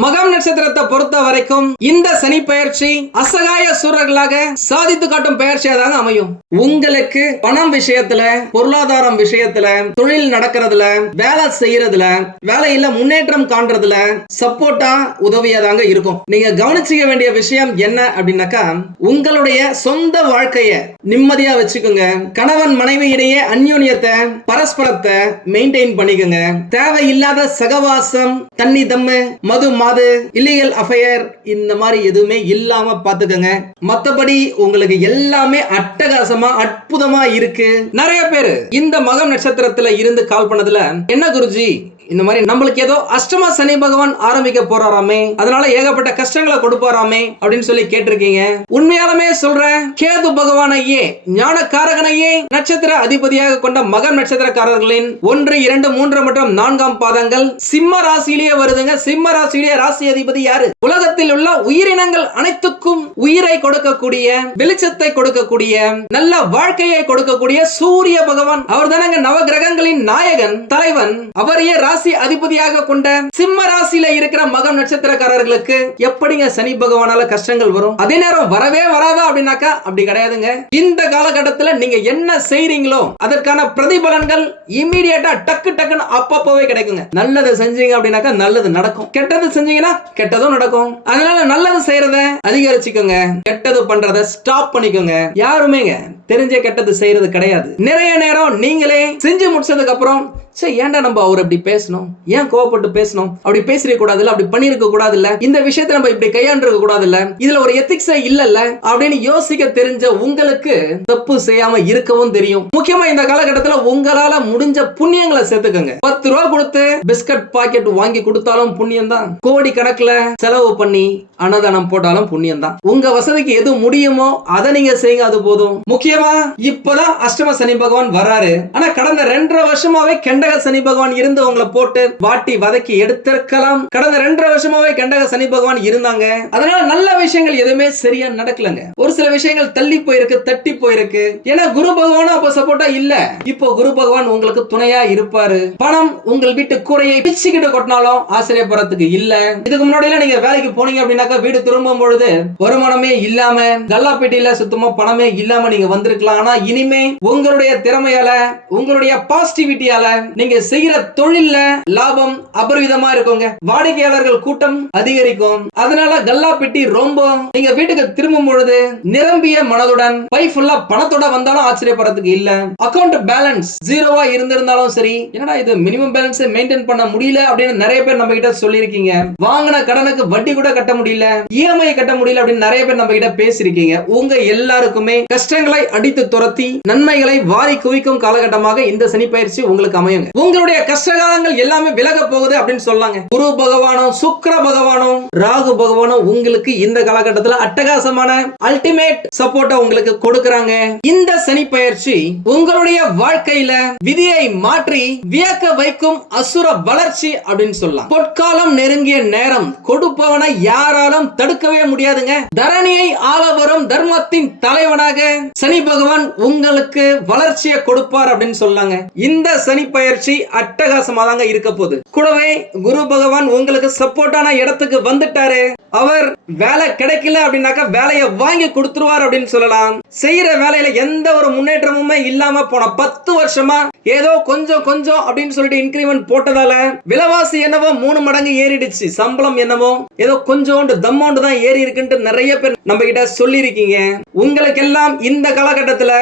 மகம் நட்சத்திரத்தை பொறுத்த வரைக்கும் இந்த சனி பயிற்சி அசகாய சூரர்களாக சாதித்து காட்டும் பயிற்சியா தாங்க அமையும். உங்களுக்கு பணம் விஷயத்துல பொருளாதாரம் விஷயத்துல தொழில் நடக்கிறதுல வேலை செய்யறதுல வேலையில முன்னேற்றம் காண்றதுல சப்போர்ட்டா உதவியா தாங்க இருக்கும். நீங்க கவனிச்சுக்க வேண்டிய விஷயம் என்ன அப்படின்னாக்கா உங்களுடைய சொந்த வாழ்க்கைய நிம்மதியா வச்சுக்கோங்க. கணவன் மனைவி இடையே அந்யோன்யத்தை பரஸ்பரத்தை மெயின்டைன் பண்ணிக்கோங்க. தேவையில்லாத சகவாசம் தண்ணி தம்மு மது மாது. Illegal affair. இந்த மாதிரி எதுவுமே இல்லாம பாத்துக்கோங்க மத்தபடி உங்களுக்கு எல்லாமே அட்டகாசமா அற்புதமா இருக்கு. நிறைய பேர் இந்த மகம் நட்சத்திரத்துல இருந்து கால் பண்ணதுல என்ன குருஜி? இந்த மாதிரி நம்மளுக்கு ஏதோ அஷ்டமா சனி பகவான் ஆரம்பிக்க போறாராமே அதனால ஏகப்பட்ட கஷ்டங்களை கொடுப்பாராமே அப்படின்னு சொல்லி கேட்டிருக்கீங்க. உண்மையாலுமே சொல்றேன் கேது பகவானையே ஞான காரகனையே நட்சத்திர அதிபதியாக கொண்ட மகன் நட்சத்திரக்காரர்களின் ஒன்று இரண்டு மூன்று மற்றும் நான்காம் பாதங்கள் சிம்ம ராசியிலேயே வருதுங்க. சிம்ம ராசியிலேயே ராசி அதிபதி யாரு? உலகத்தில் உள்ள உயிரினங்கள் அனைத்துக்கும் உயிரை கொடுக்கக்கூடிய வெளிச்சத்தை கொடுக்கக்கூடிய நல்ல வாழ்க்கையை கொடுக்கக்கூடிய சூரிய பகவான். அவர் தானங்க நவ கிரகங்களின் நாயகன் தலைவன். அவரையே ராசி அதிபதியாக கொண்ட சிம்ம ராசியில இருக்கிற மகம் நட்சத்திரக்காரர்களுக்கு எப்படிங்க சனி பகவானால கஷ்டங்கள் வரும்? அதே நேரம் வரவே வராதா அப்படின்னாக்கா அப்படி கிடையாதுங்க. இந்த காலகட்டத்துல நீங்க என்ன செய்றீங்களோ அதற்கான பிரதிபலன்கள் இமீடியட்டா டக்கு டக்குன்னு அப்பப்போவே கிடைக்குங்க. நல்லது செஞ்சீங்க அப்படின்னாக்கா நல்லது நடக்கும். கெட்டது செஞ்சீங்கன்னா கெட்டதும் நடக்கும். அதனால நல்லது செய்யறத அதிகரிச்சுக்கோங்க. கெட்டது பண்றத ஸ்டாப் பண்ணிக்கோங்க. யாருமேங்க? தெரிஞ்ச கெட்டது செய்யறது கிடையாது. நிறைய நேரம் நீங்களே செஞ்சு முடிச்சதுக்கு அப்புறம் சரி ஏன்டா நம்ம அவர் அப்படி பேசணும்? ஏன் கோவப்பட்டு பேசணும்? அப்படி பேசிருக்க கூடாது அப்படி பண்ணிருக்க கூடாது இல்ல இந்த விஷயத்தை நம்ம இப்படி கையாண்டிருக்க கூடாது இல்ல இதுல ஒரு எத்திக்ஸே இல்லல்ல? அப்படின்னு யோசிக்க தெரிஞ்ச உங்களுக்கு தப்பு செய்யாம இருக்கவும் தெரியும். முக்கியமா இந்த காலகட்டத்துல உங்களால முடிஞ்ச புண்ணியங்களை சேர்த்துக்கோங்க. பத்து ரூபா கொடுத்து பிஸ்கட் பாக்கெட் வாங்கி கொடுத்தாலும் புண்ணியம் தான் கோடி கணக்குல செலவு பண்ணி அன்னதானம் போட்டாலும் புண்ணியம் தான் உங்க வசதிக்கு எது முடியுமோ அதை நீங்க செய்யுங்க அது போதும். முக்கியமா இப்பதான் அஷ்டம சனி பகவான் வராரு. ஆனா கடந்த ரெண்டரை வருஷமாவே கெண்டக சனி பகவான் இருந்து உங்களை போட்டு வாட்டி வதக்கி எடுத்திருக்கலாம். கடந்த ரெண்டரை வருஷமாவே கெண்டக சனி பகவான் இருந்தாங்க. அதனால நல்ல விஷயங்கள் எதுவுமே சரியா நடக்கலங்க. ஒரு சில விஷயங்கள் தள்ளி போயிருக்கு தட்டி போயிருக்கு. ஏன்னா குரு பகவானும் அப்ப சப்போர்ட்டா இல்ல. இப்போ குரு பகவான் உங்களுக்கு துணையா இருப்பாரு. பணம் உங்கள் வீட்டு கூரையை பிச்சுக்கிட்டு கொட்டினாலும் ஆச்சரியப்படுறதுக்கு இல்ல. இதுக்கு முன்னாடி எல்லாம் நீங்க வேலைக்கு போனீங்க அப்படின்னாக்கா வீடு திரும்பும் பொழுது வருமானமே இல்லாம கல்லாப்பேட்டியில சுத்தமா பணமே இல்லாம நீங்க வந்து வந்திருக்கலாம். ஆனா இனிமே உங்களுடைய திறமையால உங்களுடைய பாசிட்டிவிட்டியால நீங்க செய்யற தொழில்ல லாபம் அபரிவிதமா இருக்குங்க. வாடிக்கையாளர்கள் கூட்டம் அதிகரிக்கும். அதனால கல்லா பெட்டி ரொம்ப நீங்க வீட்டுக்கு திரும்பும் பொழுது நிரம்பிய மனதுடன் பை ஃபுல்லா பணத்தோட வந்தாலும் ஆச்சரியப்படுறதுக்கு இல்ல. அக்கவுண்ட் பேலன்ஸ் ஜீரோவா இருந்திருந்தாலும் சரி என்னடா இது மினிமம் பேலன்ஸ் மெயின்டைன் பண்ண முடியல அப்படின்னு நிறைய பேர் நம்ம கிட்ட சொல்லியிருக்கீங்க. வாங்கின கடனுக்கு வட்டி கூட கட்ட முடியல இஎம்ஐ கட்ட முடியல அப்படின்னு நிறைய பேர் நம்ம கிட்ட பேசியிருக்கீங்க. உங்க எல்லாருக்குமே கஷ்டங்களை அடித்து துரத்தி நன்மைகளை வாரி குவிக்கும் காலகட்டமாக இந்த சனி பயிற்சி உங்களுக்கு அமையுங்க. உங்களுடைய கஷ்டகாலங்கள் எல்லாமே விலக போகுது அப்படின்னு சொல்லாங்க. குரு பகவானும் சுக்கிர பகவானும் ராகு பகவானும் உங்களுக்கு இந்த காலகட்டத்தில் அட்டகாசமான அல்டிமேட் சப்போர்ட்டை உங்களுக்கு கொடுக்கறாங்க. இந்த சனி பயிற்சி உங்களுடைய வாழ்க்கையில விதியை மாற்றி வியக்க வைக்கும் அசுர வளர்ச்சி அப்படின்னு சொல்லலாம். பொற்காலம் நெருங்கிய நேரம் கொடுப்பவனை யாராலும் தடுக்கவே முடியாதுங்க. தரணியை ஆள வரும் தர்மத்தின் தலைவனாக சனி பகவான் உங்களுக்கு வளர்ச்சியை கொடுப்பார் அப்படின்னு சொல்லாங்க இந்த சனி பயிற்சி அட்டகாசமா தாங்க இருக்க போகுது. கூடவே குரு பகவான் உங்களுக்கு சப்போர்ட்டான இடத்துக்கு வந்துட்டாரு. அவர் வேலை கிடைக்கல அப்படின்னாக்கா வேலையை வாங்கி கொடுத்துருவார் அப்படின்னு சொல்லலாம். செய்யற வேலையில எந்த ஒரு முன்னேற்றமுமே இல்லாம போன பத்து வருஷமா ஏதோ கொஞ்சம் கொஞ்சம் அப்படின்னு சொல்லிட்டு இன்கிரிமெண்ட் போட்டதால விலைவாசி என்னவோ மூணு மடங்கு ஏறிடுச்சு. சம்பளம் என்னவோ ஏதோ கொஞ்சோண்டு தம்மோண்டு தான் ஏறி இருக்குன்ட்டு நிறைய பேர் நம்ம கிட்ட சொல்லியிருக்கீங்க. உங்களுக்கெல்லாம் இந்த காலகட்டத்துல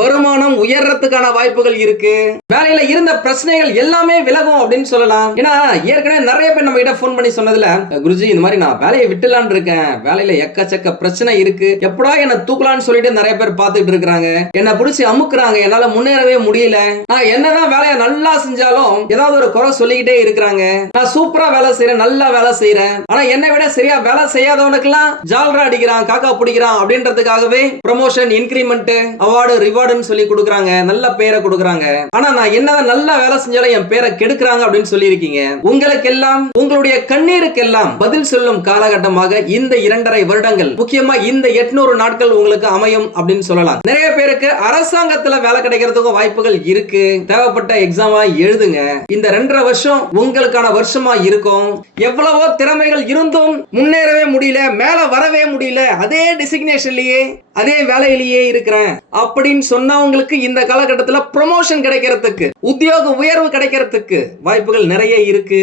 வருமானம் உயர்றதுக்கான வாய்ப்புகள் இருக்கு. வேலையில இருந்த பிரச்சனைகள் எல்லாமே விலகும் அப்படின்னு சொல்லலாம். ஏன்னா ஏற்கனவே நிறைய பேர் நம்ம கிட்ட ஃபோன் பண்ணி சொன்னதுல குருஜி இந்த மாதிரி நான் வேலையை விட்டு விட்டுலான் இருக்கேன். வேலையில எக்கச்சக்க பிரச்சனை இருக்கு. எப்படா என்ன தூக்கலான்னு சொல்லிட்டு நிறைய பேர் பார்த்துட்டு இருக்கிறாங்க. என்ன பிடிச்சி அமுக்குறாங்க. என்னால முன்னேறவே முடியல. நான் என்னதான் வேலையை நல்லா செஞ்சாலும் ஏதாவது ஒரு குறை சொல்லிக்கிட்டே இருக்கிறாங்க. நான் சூப்பரா வேலை செய்யறேன் நல்லா வேலை செய்யறேன் ஆனா என்னை விட சரியா வேலை செய்யாதவனுக்கெல்லாம் ஜால்ரா அடிக்கிறான் காக்கா பிடிக்கிறான் அப்படின்றதுக்காகவே ப்ரமோஷன் இன்கிரிமெண்ட் அவார்டு ரிவார்டுன்னு சொல்லி கொடுக்குறாங்க. நல்ல பேரை கொடுக்குறாங்க. ஆனா நான் என்னதான் நல்லா வேலை செஞ்சாலும் என் பேரை கெடுக்குறாங்க அப்படின்னு சொல்லியிருக்கீங்க. உங்களுக்கெல்லாம் உங்களுடைய கண்ணீருக்கெல்லாம் பதில் சொல்லும் காலகட்டம் காரணமாக இந்த இரண்டரை வருடங்கள் முக்கியமா இந்த எட்நூறு நாட்கள் உங்களுக்கு அமையும் அப்படின்னு சொல்லலாம். நிறைய பேருக்கு அரசாங்கத்துல வேலை கிடைக்கிறதுக்கும் வாய்ப்புகள் இருக்கு. தேவைப்பட்ட எக்ஸாம் எழுதுங்க. இந்த ரெண்டரை வருஷம் உங்களுக்கான வருஷமா இருக்கும். எவ்வளவோ திறமைகள் இருந்தும் முன்னேறவே முடியல மேல வரவே முடியல. அதே டெசிக்னேஷன்லயே அதே வேலையிலேயே இருக்கிறேன். அப்படின்னு சொன்னவங்களுக்கு இந்த காலகட்டத்தில் ப்ரொமோஷன் கிடைக்கிறதுக்கு உத்தியோக உயர்வு கிடைக்கிறதுக்கு வாய்ப்புகள் நிறைய இருக்கு.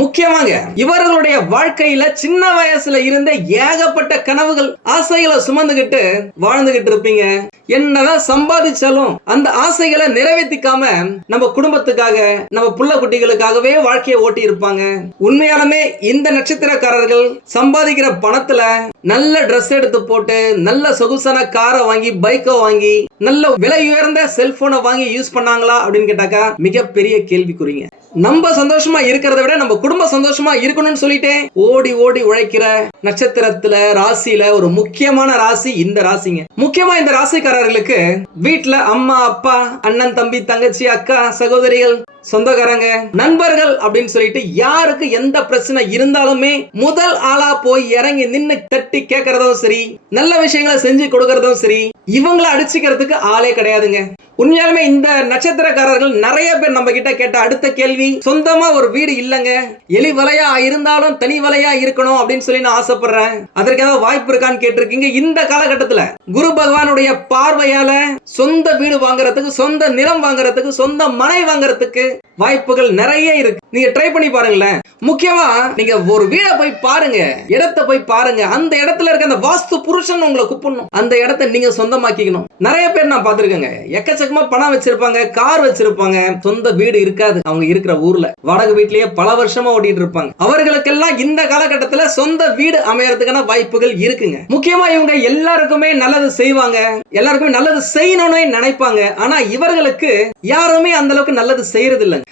முக்கியமாங்க இவர்களுடைய வாழ்க்கையில சின்ன வயசுல இருந்த ஏகப்பட்ட கனவுகள் ஆசைகளை சுமந்துகிட்டு வாழ்ந்துகிட்டு இருப்பீங்க. என்னதான் சம்பாதிச்சாலும் அந்த ஆசைகளை நிறைவேற்றிக்காம நம்ம குடும்பத்துக்காக நம்ம புள்ள குட்டிகளுக்காகவே வாழ்க்கையை ஓட்டி இருப்பாங்க. உண்மையாலுமே இந்த நட்சத்திரக்காரர்கள் சம்பாதிக்கிற பணத்துல நல்ல ட்ரெஸ் எடுத்து போட்டு நல்ல சொகுசான காரை வாங்கி பைக்கை வாங்கி நல்ல விலை உயர்ந்த செல்போனை வாங்கி யூஸ் பண்ணாங்களா அப்படின்னு கேட்டாக்கா மிகப்பெரிய கேள்விக்குறிங்க. நம்ம சந்தோஷமா இருக்கிறத விட நம்ம குடும்பம் சந்தோஷமா இருக்கணும்னு சொல்லிட்டு ஓடி ஓடி உழைக்கிற நட்சத்திரத்துல ராசியில ஒரு முக்கியமான ராசி இந்த ராசிங்க. முக்கியமா இந்த ராசிக்காரர்களுக்கு வீட்டுல அம்மா அப்பா அண்ணன் தம்பி தங்கச்சி அக்கா சகோதரிகள் சொந்தக்காரங்க நண்பர்கள் அப்படின்னு சொல்லிட்டு யாருக்கு எந்த பிரச்சனை இருந்தாலுமே முதல் ஆளா போய் இறங்கி நின்னு தட்டி கேட்கறதும் சரி நல்ல விஷயங்களை செஞ்சு கொடுக்கறதும் சரி இவங்கள அடிச்சுக்கிறதுக்கு ஆளே கிடையாதுங்க. உண்மையாலுமே இந்த நட்சத்திரக்காரர்கள் நிறைய பேர் நம்ம கிட்ட கேட்ட அடுத்த கேள்வி சொந்தமா ஒரு வீடு இல்லங்க. எலி வலையா இருந்தாலும் தனி வலையா இருக்கணும் அப்படின்னு சொல்லி நான் ஆசைப்படுறேன். அதற்கு ஏதாவது வாய்ப்பு இருக்கான்னு கேட்டிருக்கீங்க. இந்த காலகட்டத்துல குரு பகவானுடைய பார்வையால சொந்த வீடு வாங்குறதுக்கு சொந்த நிலம் வாங்குறதுக்கு சொந்த மனை வாங்குறதுக்கு வாய்ப்புகள் நிறைய இருக்கு. நீங்க ட்ரை பண்ணி பாருங்களேன். முக்கியமா நீங்க ஒரு வீடை போய் பாருங்க. இடத்த போய் பாருங்க. அந்த இடத்துல இருக்க அந்த வாஸ்து புருஷன் உங்களை கூப்பிடணும். அந்த இடத்த நீங்க சொந்தமாக்கிக்கணும். நிறைய பேர் நான் பார்த்துருக்கேங்க. எக்கச்சக்கமா பணம் வச்சிருப்பாங்க கார் வச்சிருப்பாங்க. சொந்த வீடு இருக்காது. அவங்க இருக்கிற ஊர்ல. வாடகை வீட்லயே பல வருஷமா ஓட்டிட்டு இருப்பாங்க. அவர்களுக்கெல்லாம் இந்த காலகட்டத்துல சொந்த வீடு அமையறதுக்கான வாய்ப்புகள் இருக்குங்க. முக்கியமா இவங்க எல்லாருக்குமே நல்லது செய்வாங்க. எல்லாருக்குமே நல்லது செய்யணும்னு நினைப்பாங்க. ஆனா இவர்களுக்கு யாருமே அந்த அளவுக்கு நல்லது செய்யறது இல்லைங்க like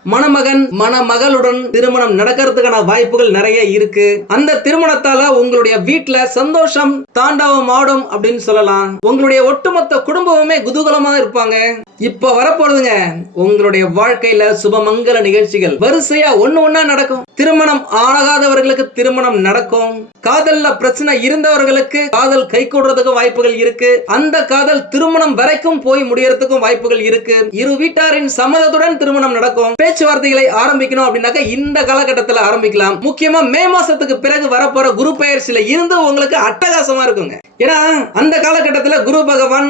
மணமகன் மணமகளுடன் திருமணம் நடக்கிறதுக்கான வாய்ப்புகள் நிறைய இருக்கு. அந்த திருமணத்தால உங்களுடைய வீட்டுல சந்தோஷம் தாண்டவம் ஆடும் அப்படின்னு சொல்லலாம். உங்களுடைய ஒட்டுமொத்த குடும்பமுமே குதூகலமா இருப்பாங்க. இப்ப வரப்போறதுங்க உங்களுடைய வாழ்க்கையில சுபமங்கல நிகழ்ச்சிகள். வரிசையா ஒண்ணு ஒண்ணா நடக்கும். திருமணம் ஆகாதவர்களுக்கு திருமணம் நடக்கும். காதல்ல பிரச்சனை இருந்தவர்களுக்கு காதல் கை கூடுறதுக்கு வாய்ப்புகள் இருக்கு. அந்த காதல் திருமணம் வரைக்கும் போய் முடியறதுக்கும் வாய்ப்புகள் இருக்கு. இரு வீட்டாரின் சம்மதத்துடன் திருமணம் நடக்கும். பேச்சுவார்த்தைகளை ஆரம்பிக்கணும் அப்படின்னாக்க இந்த காலகட்டத்தில் ஆரம்பிக்கலாம். முக்கியமா மே மாசத்துக்கு பிறகு வரப்போற குரு பயிற்சியில இருந்து உங்களுக்கு அட்டகாசமா இருக்குங்க. ஏன்னா அந்த காலகட்டத்துல குரு பகவான்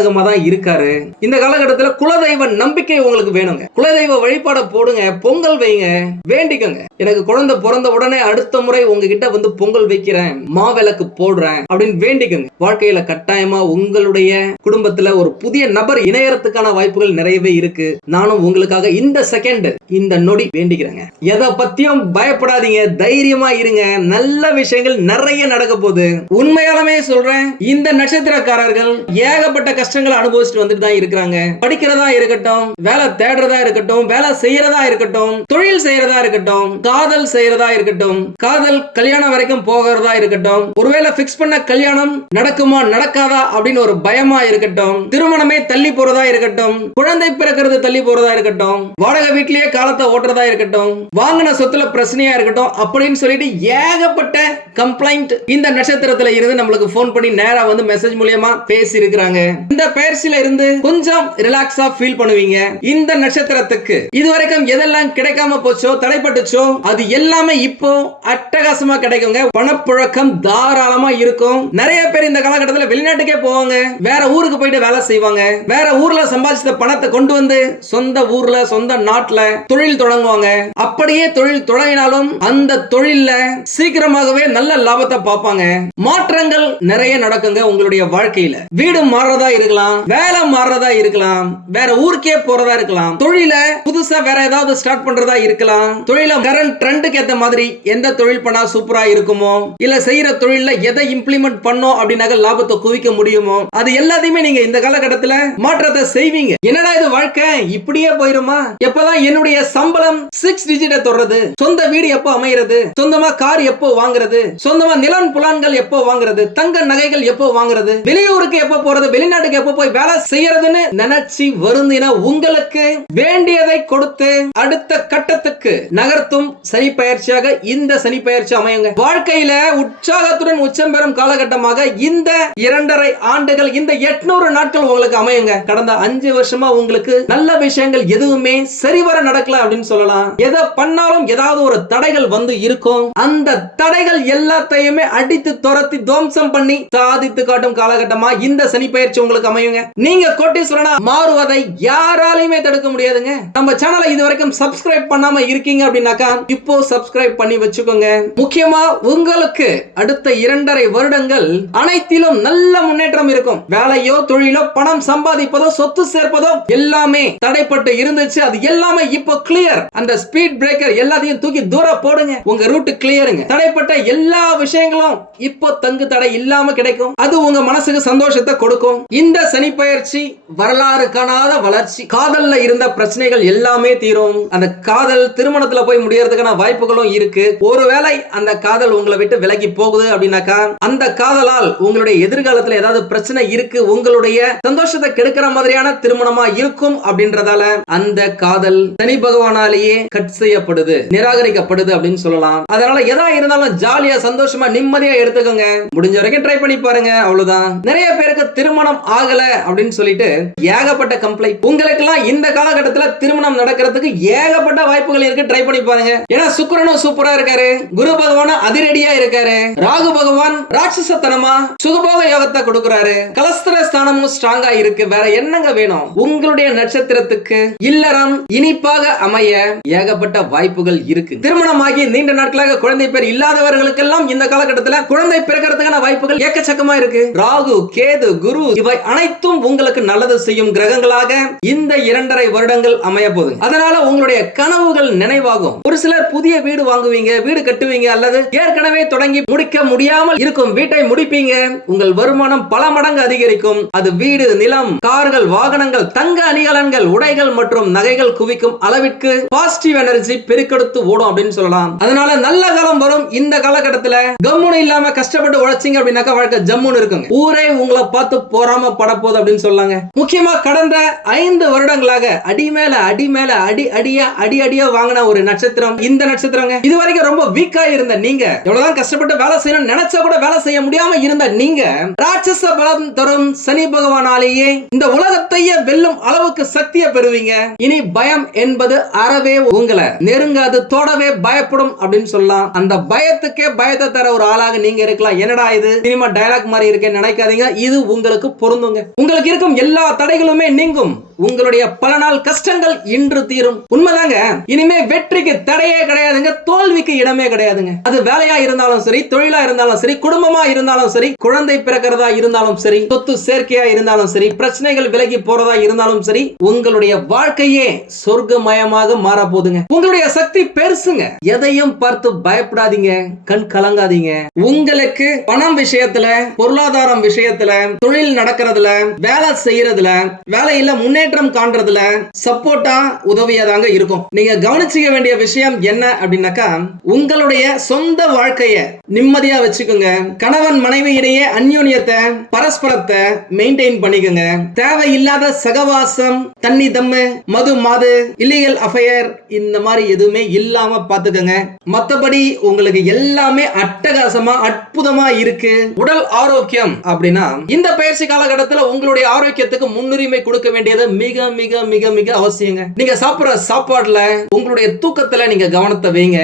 சாதகமா தான் இருக்காரு. இந்த காலகட்டத்துல குலதெய்வ நம்பிக்கை உங்களுக்கு வேணுங்க. குலதெய்வ வழிபாட போடுங்க பொங்கல் வைங்க வேண்டிக்கோங்க. எனக்கு குழந்தை பிறந்த உடனே அடுத்த முறை உங்ககிட்ட வந்து பொங்கல் வைக்கிறேன் மாவிளக்கு போடுறேன் அப்படின்னு வேண்டிக்கோங்க. வாழ்க்கையில கட்டாயமா உங்களுடைய குடும்பத்துல ஒரு புதிய நபர் இணையறதுக்கான வாய்ப்புகள் நிறையவே இருக்கு. நானும் உங்களுக்காக இந்த செகண்ட் இந்த நொடி வேண்டிக்கிறேங்க. எதை பத்தியும் பயப்படாதீங்க தைரியமா இருங்க. நல்ல விஷயங்கள் நிறைய நடக்க போகுது. உண்மையாலுமே சொல்றேன் இந்த நட்சத்திரக்காரர்கள் ஏகப்பட்ட கஷ்டம் கஷ்டங்களை அனுபவிச்சுட்டு வந்துட்டு தான் இருக்கிறாங்க. படிக்கிறதா இருக்கட்டும் வேலை தேடுறதா இருக்கட்டும் வேலை செய்யறதா இருக்கட்டும் தொழில் செய்யறதா இருக்கட்டும் காதல் செய்யறதா இருக்கட்டும் காதல் கல்யாணம் வரைக்கும் போகிறதா இருக்கட்டும் ஒருவேளை பிக்ஸ் பண்ண கல்யாணம் நடக்குமா நடக்காதா அப்படின்னு ஒரு பயமா இருக்கட்டும் திருமணமே தள்ளி போறதா இருக்கட்டும் குழந்தை பிறக்கிறது தள்ளி போறதா இருக்கட்டும் வாடகை வீட்லயே காலத்தை ஓட்டுறதா இருக்கட்டும் வாங்கின சொத்துல பிரச்சனையா இருக்கட்டும் அப்படின்னு சொல்லிட்டு ஏகப்பட்ட கம்ப்ளைண்ட் இந்த நட்சத்திரத்துல இருந்து நம்மளுக்கு ஃபோன் பண்ணி நேரா வந்து மெசேஜ் மூலியமா பேசி இருக்கிறாங்க இந்த பெயர்ச்சியில இருந்து கொஞ்சம் ரிலாக்ஸா ஃபீல் பண்ணுவீங்க. இந்த நட்சத்திரத்துக்கு இதுவரைக்கும் எதெல்லாம் கிடைக்காம போச்சோ தடைப்பட்டுச்சோ அது எல்லாமே இப்போ அட்டகாசமா கிடைக்குங்க. பணப்புழக்கம் தாராளமா இருக்கும். நிறைய பேர் இந்த காலகட்டத்தில் வெளிநாட்டுக்கே போவாங்க. வேற ஊருக்கு போயிட்டு வேலை செய்வாங்க. வேற ஊர்ல சம்பாதிச்ச பணத்தை கொண்டு வந்து சொந்த ஊர்ல சொந்த நாட்டுல தொழில் தொடங்குவாங்க. அப்படியே தொழில் தொடங்கினாலும் அந்த தொழில்ல சீக்கிரமாகவே நல்ல லாபத்தை பார்ப்பாங்க. மாற்றங்கள் நிறைய நடக்குங்க உங்களுடைய வாழ்க்கையில. வீடு மாறுறதா இருக்கலாம். வேலை மாறுறதா இருக்கலாம். வேற ஊருக்கே போறதா இருக்கலாம். தொழில புதுசா வேற ஏதாவது ஸ்டார்ட் பண்றதா இருக்கலாம். தொழில கரண்ட் ட்ரெண்டுக்கு ஏத்த மாதிரி எந்த தொழில் பண்ணா சூப்பரா இருக்குமோ? இல்ல செய்யற தொழில எதை இம்ப்ளிமெண்ட் பண்ணோம் அப்படின்னாக்க லாபத்தை குவிக்க முடியுமோ? அது எல்லாத்தையுமே நீங்க இந்த காலகட்டத்துல மாற்றத்தை செய்வீங்க. என்னடா இது வாழ்க்கை? இப்படியே போயிருமா? எப்பதான் என்னுடைய சம்பளம் சிக்ஸ் டிஜிட்ட தொடர்றது சொந்த வீடு எப்போ அமைகிறது சொந்தமா கார் எப்போ வாங்குறது? சொந்தமா நிலம் புலான்கள் எப்போ வாங்குறது? தங்க நகைகள் எப்போ வாங்குறது? வெளியூருக்கு எப்போ போறது? வெளிநாட்டுக்கு எப்போ போய் வேலை செய்யறதுன்னு நினைச்சு வருந்தினா உங்களுக்கு வேண்டியதை கொடுத்து அடுத்த கட்டத்துக்கு நகர்த்தும் சனி பயிற்சியாக இந்த சனி பயிற்சி அமையுங்க. வாழ்க்கையில உற்சாகத்துடன் உச்சம் பெறும் காலகட்டமாக இந்த இரண்டரை ஆண்டுகள் இந்த எட்நூறு நாட்கள் உங்களுக்கு அமையுங்க. கடந்த அஞ்சு வருஷமா உங்களுக்கு நல்ல விஷயங்கள் எதுவுமே சரிவர நடக்கல அப்படின்னு சொல்லலாம். எதை பண்ணாலும் ஏதாவது ஒரு தடைகள் வந்து இருக்கும். அந்த தடைகள் எல்லாத்தையுமே அடித்து துரத்தி துவம்சம் பண்ணி சாதித்து காட்டும் காலகட்டமா இந்த சனி பயிற்சி உங்களுக்கு உங்களுக்கு அமையுங்க. நீங்க கோட்டீஸ்வரனா மாறுவதை யாராலையுமே தடுக்க முடியாதுங்க. நம்ம சேனலை இது வரைக்கும் சப்ஸ்கிரைப் பண்ணாம இருக்கீங்க அப்படின்னாக்கா இப்போ சப்ஸ்கிரைப் பண்ணி வச்சுக்கோங்க. முக்கியமா உங்களுக்கு அடுத்த இரண்டரை வருடங்கள் அனைத்திலும் நல்ல முன்னேற்றம் இருக்கும். வேலையோ தொழிலோ பணம் சம்பாதிப்பதோ சொத்து சேர்ப்பதோ எல்லாமே தடைப்பட்டு இருந்துச்சு. அது எல்லாமே இப்போ கிளியர் அந்த ஸ்பீட் பிரேக்கர் எல்லாத்தையும் தூக்கி தூர போடுங்க. உங்க ரூட் கிளியருங்க தடைப்பட்ட எல்லா விஷயங்களும் இப்போ தங்கு தடை இல்லாம கிடைக்கும். அது உங்க மனசுக்கு சந்தோஷத்தை கொடுக்கும். இந்த இந்த சனி பயிற்சி வரலாறு காணாத வளர்ச்சி. காதல்ல இருந்த பிரச்சனைகள் எல்லாமே தீரும். அந்த காதல் திருமணத்துல போய் முடியறதுக்கான வாய்ப்புகளும் இருக்கு. ஒருவேளை அந்த காதல் உங்களை விட்டு விலகி போகுது அப்படின்னாக்கா அந்த காதலால் உங்களுடைய எதிர்காலத்துல ஏதாவது பிரச்சனை இருக்கு உங்களுடைய சந்தோஷத்தை கெடுக்கிற மாதிரியான திருமணமா இருக்கும் அப்படின்றதால அந்த காதல் சனி பகவானாலேயே கட் செய்யப்படுது நிராகரிக்கப்படுது அப்படின்னு சொல்லலாம். அதனால எதா இருந்தாலும் ஜாலியா சந்தோஷமா நிம்மதியா எடுத்துக்கோங்க. முடிஞ்ச வரைக்கும் ட்ரை பண்ணி பாருங்க. அவ்வளவுதான். நிறைய பேருக்கு திருமணம் ஆகல அப்படின்னு சொல்லிட்டு ஏகப்பட்ட கம்ப்ளைண்ட் உங்களுக்கு எல்லாம் இந்த காலகட்டத்துல திருமணம் நடக்கிறதுக்கு ஏகப்பட்ட வாய்ப்புகள் இருக்கு. ட்ரை பண்ணி பாருங்க. ஏன்னா சுக்கரனும் சூப்பரா இருக்காரு. குரு பகவானும் அதிரடியா இருக்காரு. ராகு பகவான் ராட்சசத்தனமா சுகபோக யோகத்தை கொடுக்கிறாரு. கலஸ்திர ஸ்தானமும் ஸ்ட்ராங்கா இருக்கு. வேற என்னங்க வேணும்? உங்களுடைய நட்சத்திரத்துக்கு இல்லறம் இனிப்பாக அமைய ஏகப்பட்ட வாய்ப்புகள் இருக்கு. திருமணமாகி நீண்ட நாட்களாக குழந்தை பேர் இல்லாதவர்களுக்கெல்லாம் இந்த காலகட்டத்துல குழந்தை பிறக்கிறதுக்கான வாய்ப்புகள் எக்கச்சக்கமா இருக்கு. ராகு கேது குரு இவை அனைத்தும் உங்களுக்கு நல்லது செய்யும் கிரகங்களாக இந்த இரண்டரை வருடங்கள் அமைய போகுது. அதனால உங்களுடைய கனவுகள் நினைவாகும். ஒரு சிலர் புதிய வீடு வாங்குவீங்க வீடு கட்டுவீங்க அல்லது ஏற்கனவே தொடங்கி முடிக்க முடியாமல் இருக்கும் வீட்டை முடிப்பீங்க. உங்கள் வருமானம் பல மடங்கு அதிகரிக்கும். அது வீடு நிலம் கார்கள் வாகனங்கள் தங்க அணிகலன்கள் உடைகள் மற்றும் நகைகள் குவிக்கும் அளவிற்கு பாசிட்டிவ் எனர்ஜி பெருக்கெடுத்து ஓடும் அப்படின்னு சொல்லலாம். அதனால நல்ல காலம் வரும். இந்த காலகட்டத்துல கம்முன்னு இல்லாம கஷ்டப்பட்டு உழைச்சிங்க அப்படின்னாக்கா வாழ்க்கை ஜம்முன்னு இருக்குங்க. ஊரே உங்களை பார்த்து போறாம படப்போகுது அப்படின்னு சொல்லாங்க. முக்கியமா கடந்த ஐந்து வருடங்களாக அடி மேல அடி மேல அடி அடியா அடி அடியா வாங்கின ஒரு நட்சத்திரம். இந்த நட்சத்திரங்க. இது வரைக்கும் ரொம்ப வீக்கா இருந்த நீங்க எவ்வளவுதான் கஷ்டப்பட்டு வேலை செய்யணும் நினைச்சா கூட வேலை செய்ய முடியாம இருந்த நீங்க ராட்சச பலம் தரும் சனி பகவானாலேயே இந்த உலகத்தையே வெல்லும் அளவுக்கு சக்தியை பெறுவீங்க. இனி பயம் என்பது அறவே உங்களை. நெருங்காது தொடவே பயப்படும் அப்படின்னு சொல்லலாம். அந்த பயத்துக்கே பயத்தை தர ஒரு ஆளாக நீங்க இருக்கலாம். என்னடா இது? சினிமா டயலாக் டைலாக் மாதிரி இருக்கேன்னு நினைக்காதீங்க. இது உங்களுக்கு பொருந்தும். பொருந்துங்க உங்களுக்கு இருக்கும் எல்லா தடைகளுமே நீங்கும். உங்களுடைய பல நாள் கஷ்டங்கள் இன்று தீரும். உண்மைதாங்க. இனிமே வெற்றிக்கு தடையே கிடையாதுங்க. தோல்விக்கு இடமே கிடையாதுங்க. அது வேலையா இருந்தாலும் சரி தொழிலா இருந்தாலும் சரி குடும்பமா இருந்தாலும் சரி குழந்தை பிறக்கிறதா இருந்தாலும் சரி சொத்து சேர்க்கையா இருந்தாலும் சரி பிரச்சனைகள் விலகி போறதா இருந்தாலும் சரி உங்களுடைய வாழ்க்கையே சொர்க்கமயமாக மாற போதுங்க உங்களுடைய சக்தி பெருசுங்க. எதையும் பார்த்து பயப்படாதீங்க. கண் கலங்காதீங்க. உங்களுக்கு பணம் விஷயத்துல பொருளாதாரம் விஷயத்துல தொழில் நடக்கிறது பண்றதுல வேலை செய்யறதுல வேலையில முன்னேற்றம் காண்றதுல சப்போர்ட்டா உதவியா தாங்க இருக்கும். நீங்க கவனிச்சுக்க வேண்டிய விஷயம் என்ன அப்படின்னாக்கா உங்களுடைய சொந்த வாழ்க்கைய நிம்மதியா வச்சுக்கோங்க. கணவன் மனைவி இடையே அந்யோன்யத்தை பரஸ்பரத்தை மெயின்டைன் பண்ணிக்கோங்க. தேவையில்லாத சகவாசம் தண்ணி தம்மு மது மாது இல்லீகல் அஃபயர் இந்த மாதிரி எதுவுமே இல்லாம பாத்துக்கோங்க மத்தபடி உங்களுக்கு எல்லாமே அட்டகாசமா அற்புதமா இருக்கு. உடல் ஆரோக்கியம் அப்படின்னா இந்த பயிற்சி காலகட்டம் இடத்துல உங்களுடைய ஆரோக்கியத்துக்கு முன்னுரிமை கொடுக்க வேண்டியது மிக மிக மிக மிக அவசியங்க. நீங்க சாப்பிடுற சாப்பாடுல உங்களுடைய தூக்கத்துல நீங்க கவனத்தை வைங்க.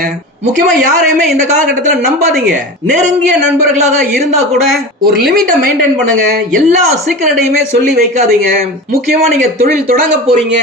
முக்கியமா யாரையுமே இந்த காலகட்டத்தில் நம்பாதீங்க. நெருங்கிய நண்பர்களாக இருந்தா கூட ஒரு லிமிட்டை மெயின்டைன் பண்ணுங்க. எல்லா சீக்கிரட்டையுமே சொல்லி வைக்காதீங்க. முக்கியமா நீங்க தொழில் தொடங்க போறீங்க.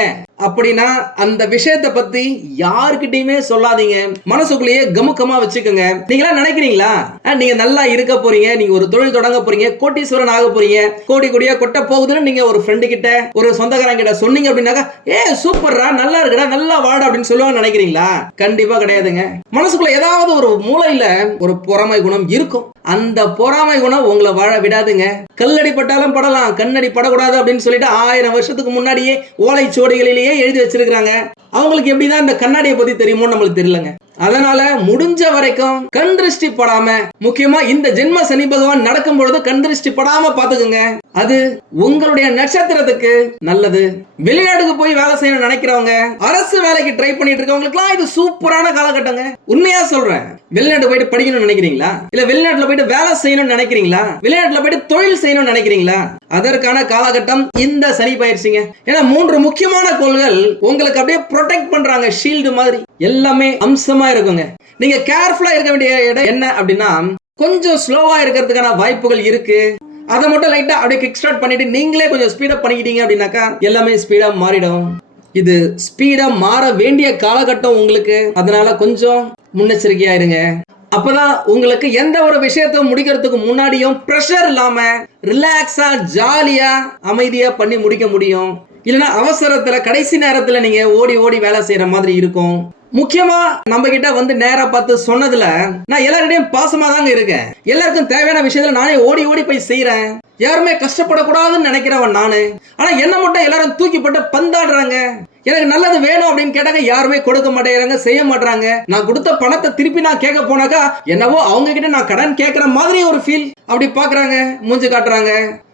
அப்படின்னா அந்த விஷயத்தை பத்தி யாருக்கிட்டையுமே சொல்லாதீங்க. மனசுக்குள்ளேயே கமுக்கமா வச்சுக்கோங்க. நீங்களா நினைக்கிறீங்களா? நீங்க நல்லா இருக்க போறீங்க. நீங்க ஒரு தொழில் தொடங்க போறீங்க. கோட்டீஸ்வரன் ஆக போறீங்க. கோடி கோடியா கொட்ட போகுதுன்னு நீங்க ஒரு ஃப்ரெண்டு கிட்ட ஒரு சொந்தக்காரங்க கிட்ட சொன்னீங்க அப்படின்னாக்கா ஏ சூப்பர்ரா நல்லா இருக்குடா நல்லா வாடா அப்படின்னு சொல்லுவாங்க நினைக்கிறீங்களா? கண்டிப்பா கிடையாதுங்க. மனசுக்குள்ள ஏதாவது ஒரு மூலையில ஒரு பொறாமை குணம் இருக்கும். அந்த பொறாமை குணம் உங்களை வாழ விடாதுங்க. கல்லடி பட்டாலும் படலாம் கண்ணடி படக்கூடாது அப்படின்னு சொல்லிட்டு ஆயிரம் வருஷத்துக்கு முன்னாடியே ஓலைச்சுவடிகளிலேயே எழுதி வச்சிருக்காங்க அவங்களுக்கு எப்படிதான் இந்த கண்ணாடியை பத்தி தெரியுமோ நம்மளுக்கு தெரியலங்க. அதனால முடிஞ்ச வரைக்கும் கண் திருஷ்டி படாம முக்கியமா இந்த ஜென்ம சனி பகவான் நடக்கும் பொழுது கண் திருஷ்டி படாம பாத்துக்குங்க அது உங்களுடைய நட்சத்திரத்துக்கு நல்லது. வெளிநாட்டுக்கு போய் வேலை செய்யணும்னு நினைக்கிறவங்க அரசு வேலைக்கு ட்ரை பண்ணிட்டு இருக்கவங்களுக்குலாம் இது சூப்பரான காலகட்டங்க. உண்மையா சொல்றேன். வெளிநாட்டு போயிட்டு படிக்கணும்னு நினைக்கிறீங்களா? இல்ல வெளிநாட்டுல போயிட்டு வேலை செய்யணும்னு நினைக்கிறீங்களா? வெளிநாட்டுல போயிட்டு தொழில் செய்யணும்னு நினைக்கிறீங்களா? அதற்கான காலகட்டம் இந்த சனி பயிற்சிங்க. ஏன்னா மூன்று முக்கியமான கோள்கள் உங்களுக்கு அப்படியே ப்ரொடெக்ட் பண்றாங்க ஷீல்டு மாதிரி. எல்லாமே அம்சமா இருக்குங்க. நீங்க கேர்ஃபுல்லா இருக்க வேண்டிய இடம் என்ன அப்படின்னா கொஞ்சம் ஸ்லோவா இருக்கிறதுக்கான வாய்ப்புகள் இருக்கு. அதை மட்டும் லைட்டா அப்படியே கிக் ஸ்டார்ட் பண்ணிட்டு நீங்களே கொஞ்சம் ஸ்பீடப் பண்ணிக்கிட்டீங்க அப்படின்னாக்கா எல்லாமே ஸ்பீடா மாறிடும். இது ஸ்பீடா மாற வேண்டிய காலகட்டம் உங்களுக்கு. அதனால கொஞ்சம் முன்னெச்சரிக்கையா இருங்க. அப்பதான் உங்களுக்கு எந்த ஒரு விஷயத்தையும் முடிக்கிறதுக்கு முன்னாடியும் ப்ரெஷர் இல்லாம ரிலாக்ஸா ஜாலியா அமைதியா பண்ணி முடிக்க முடியும். இல்லைன்னா அவசரத்துல கடைசி நேரத்துல நீங்க ஓடி ஓடி வேலை செய்யற மாதிரி இருக்கும். முக்கியமா நம்ம கிட்ட வந்து நேரா பார்த்து சொன்னதுல நான் எல்லாருடையும் பாசமா தாங்க இருக்கேன். எல்லாருக்கும் தேவையான விஷயத்துல நானே ஓடி ஓடி போய் செய்யறேன் யாருமே கஷ்டப்படக்கூடாதுன்னு நினைக்கிறவன் நானு. ஆனா என்ன மட்டும் எல்லாரும் தூக்கி போட்டு பந்தாடுறாங்க. எனக்கு நல்லது வேணும் அப்படின்னு கேட்டாக்க யாருமே கொடுக்க மாட்டேங்கிறாங்க செய்ய மாட்டாங்க நான் கொடுத்த பணத்தை திருப்பி நான் கேட்க போனாக்கா என்னவோ அவங்க கிட்ட நான் கடன் கேட்கற மாதிரி ஒரு ஃபீல் அப்படி பாக்குறாங்க மூஞ்சி காட்டுறாங்க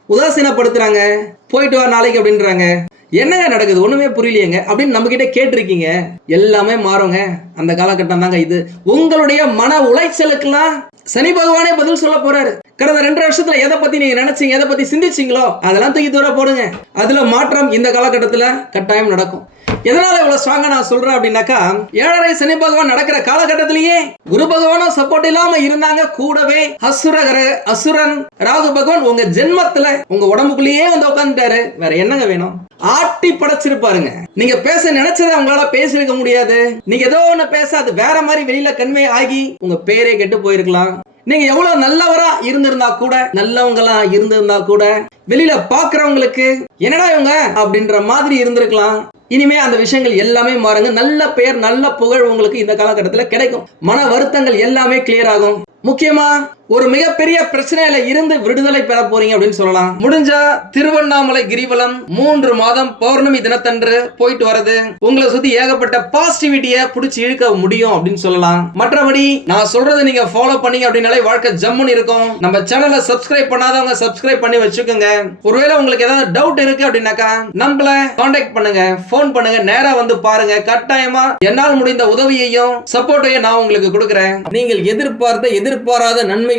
உதாசீனப்படுத்துறாங்க போயிட்டு வா நாளைக்கு அப்படின்றாங்க. என்னங்க நடக்குது? ஒண்ணுமே புரியலையேங்க. அப்படின்னு நம்ம கிட்ட கேட்டிருக்கீங்க. எல்லாமே மாறுங்க. அந்த காலகட்டம் தாங்க இது. உங்களுடைய மன உளைச்சலுக்கெல்லாம் சனி பகவானே பதில் சொல்ல போறாரு. கடந்த ரெண்டு வருஷத்துல எதை பத்தி நீங்க நினைச்சீங்க? எதை பத்தி சிந்திச்சீங்களோ? அதெல்லாம் தூக்கி தூர போடுங்க. அதுல மாற்றம் இந்த காலகட்டத்துல கட்டாயம் நடக்கும். எதனால இவ்வளவு ஸ்ட்ராங்கா நான் சொல்றேன் அப்படின்னாக்கா ஏழரை சனி பகவான் நடக்கிற காலகட்டத்திலேயே குரு பகவானும் சப்போர்ட் இல்லாம இருந்தாங்க கூடவே அசுரகர அசுரன் ராகு பகவான் உங்க ஜென்மத்துல உங்க உடம்புக்குள்ளேயே வந்து உட்காந்துட்டாரு வேற என்னங்க வேணும்? ஆட்டி படைச்சிருப்பாருங்க. நீங்க பேச நினைச்சதை உங்களால பேசிருக்க முடியாது. நீங்க ஏதோ ஒண்ணு பேச அது வேற மாதிரி வெளியில கன்வே ஆகி உங்க பேரே கெட்டு போயிருக்கலாம். நீங்க எவ்வளவு நல்லவரா இருந்திருந்தா கூட நல்லவங்களா இருந்திருந்தா கூட வெளியில பாக்குறவங்களுக்கு என்னடா இவங்க அப்படின்ற மாதிரி இருந்திருக்கலாம். இனிமே அந்த விஷயங்கள் எல்லாமே மாறுங்க. நல்ல பெயர் நல்ல புகழ் உங்களுக்கு இந்த காலகட்டத்தில் கிடைக்கும். மன வருத்தங்கள் எல்லாமே கிளியர் ஆகும். முக்கியமா ஒரு மிகப்பெரிய பிரச்சனையில இருந்து விடுதலை பெற போறீங்க அப்படின்னு சொல்லலாம். முடிஞ்சா திருவண்ணாமலை கிரிவலம் மூன்று மாதம் பௌர்ணமி தினத்தன்று போயிட்டு வரது உங்களை சுத்தி ஏகப்பட்ட பாசிட்டிவிட்டிய புடிச்சு இழுக்க முடியும் அப்படின்னு சொல்லலாம். மற்றபடி நான் சொல்றதை நீங்க ஃபாலோ பண்ணீங்க அப்படின்னாலே வாழ்க்கை ஜம்முன்னு இருக்கும். நம்ம சேனலை சப்ஸ்கிரைப் பண்ணாதவங்க சப்ஸ்கிரைப் பண்ணி வச்சுக்கோங்க. ஒருவேளை உங்களுக்கு ஏதாவது டவுட் இருக்கு அப்படின்னாக்கா நம்மள காண்டாக்ட் பண்ணுங்க ஃபோன் பண்ணுங்க நேரா வந்து பாருங்க. கட்டாயமா என்னால் முடிந்த உதவியையும் சப்போர்ட்டையும் நான் உங்களுக்கு கொடுக்குறேன். நீங்கள் எதிர்பார்த்த எதிர்பாராத நன்மைகள்